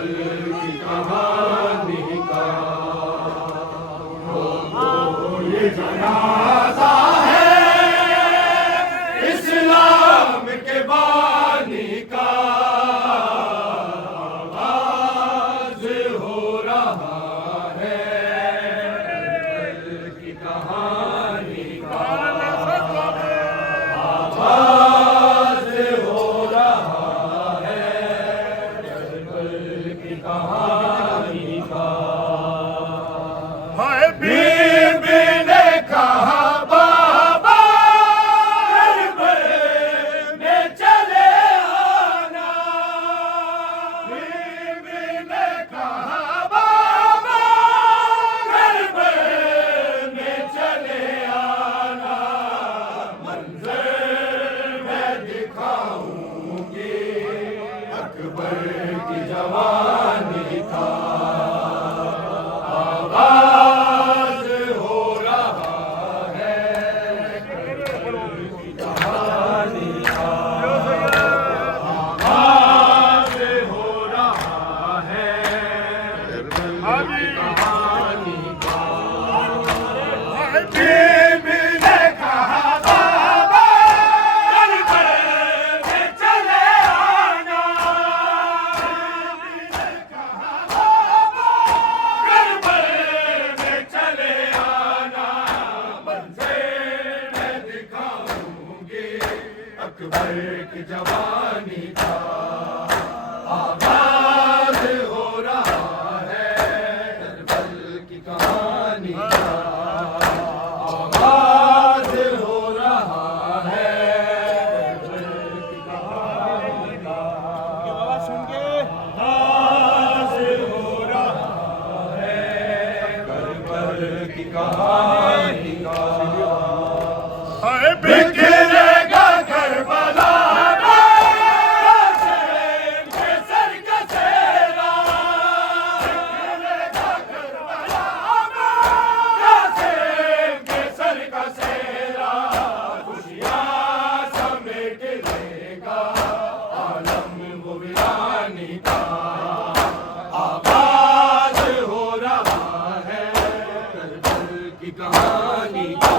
की कहानी का ये जनाजा है इस्लाम के बानी का आगाज हो रहा है की कहानी का आगाज हो रहा है की कहानी का। हाय बीबी ने कहा बाबा करबल में चले आना। बीबी ने कहा बाबा करबल में चले आना। मंजर मैं दिखाऊंगी अकबर की जवानी का आगाज हो रहा है की कहानी का। आगाज हो रहा है की कहानी का। बीबी ने कहा बाबा करबल में चले आना। बीबी ने कहा बाबा करबल में चले आना। मंज़िल मैं दिखाऊंगी अकबर की जवानी का आगाज हो रहा है करबल की कहानी का। आगाज हो रहा है करबल की कहानी का। आगाज हो रहा है करबल की कहानी का। बिखरेगा करबला कासिम के सर का सेहरा। बिखरेगा करबला कासिम के सर का सेहरा। खुशियाँ समेट लेगा आलम वो वीरानी का। आगाज हो रहा है करबल की कहानी का।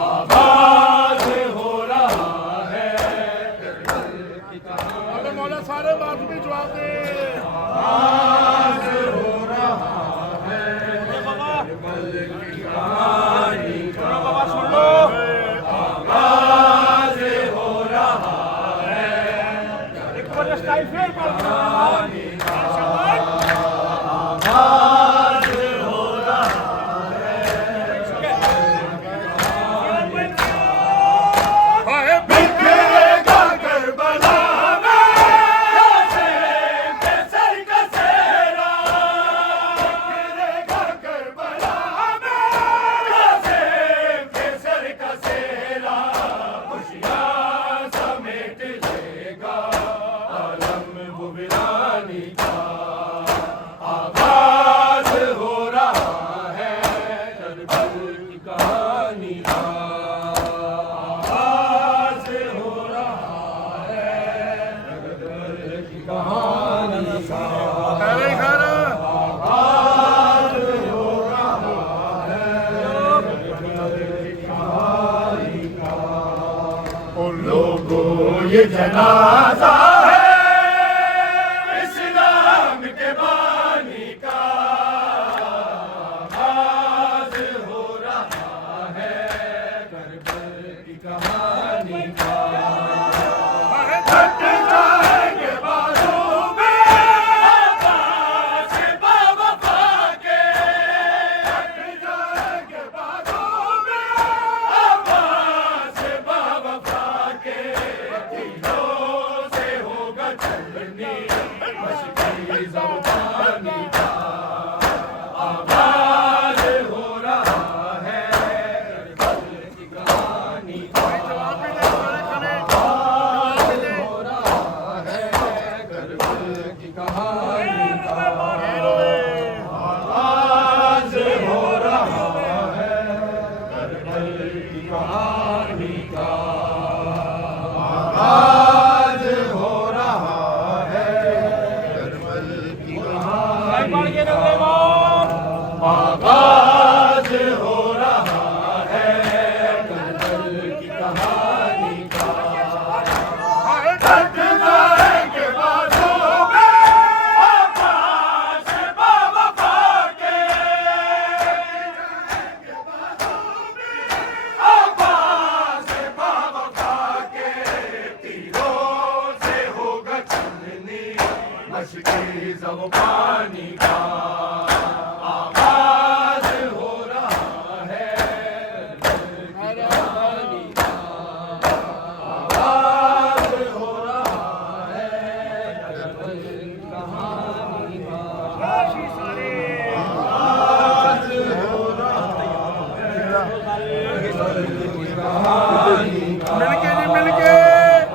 आगाज हो रहा है करबल की कहानी। मौला सारे बात भी जवाब दे। आगाज हो रहा है करबल की कहानी का। बाबा सुन लो। आगाज हो रहा है एक बार स्टाइल फेर मार दो। कहानी का। आगाज हो रहा है बिखरेगा करबला में कासिम के सर का सेहरा। बिखरेगा करबला में कासिम के सर का सेहरा। खुशियाँ समेट लेगा आलम वो वीरानी का। आगाज हो रहा है करबल की कहानी का। आगाज हो रहा है करबल की कहानी का। अरे खाना आगाज हो रहा है करबल की कहानी का। उन लोगों ये जनाजा है इस्लाम के बानी का। आगाज हो रहा है करबल की कहानी का। घट जाएंगे बाजू में अब्बास बावफा के। घट जाएंगे बाजू में अब्बास बावफा के। दिलों से होगा चलनी मशकी ज़बानी का। आगाज हो रहा है करबल की कहानी का। जवाब भी दे। सारे खाने आगाज हो रहा जब पानी का आगाज हो रहा है, कहानी का आगाज हो रहा है, कहानी का काशी सारे आगाज हो रहा है, कहानी का मिलके जी मिलके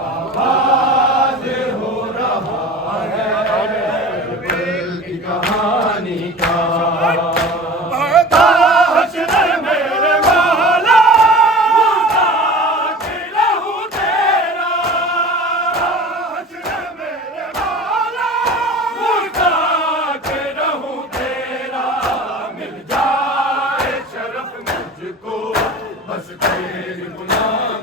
आगाज हो रहा है, की कहानी का हश्र मेरे मौला मुर्दा के लहू तेरा, हश्र मेरे मौला मुर्दा के लहू तेरा, मिल जाए शरफ मुझको बस तेरी गुनाह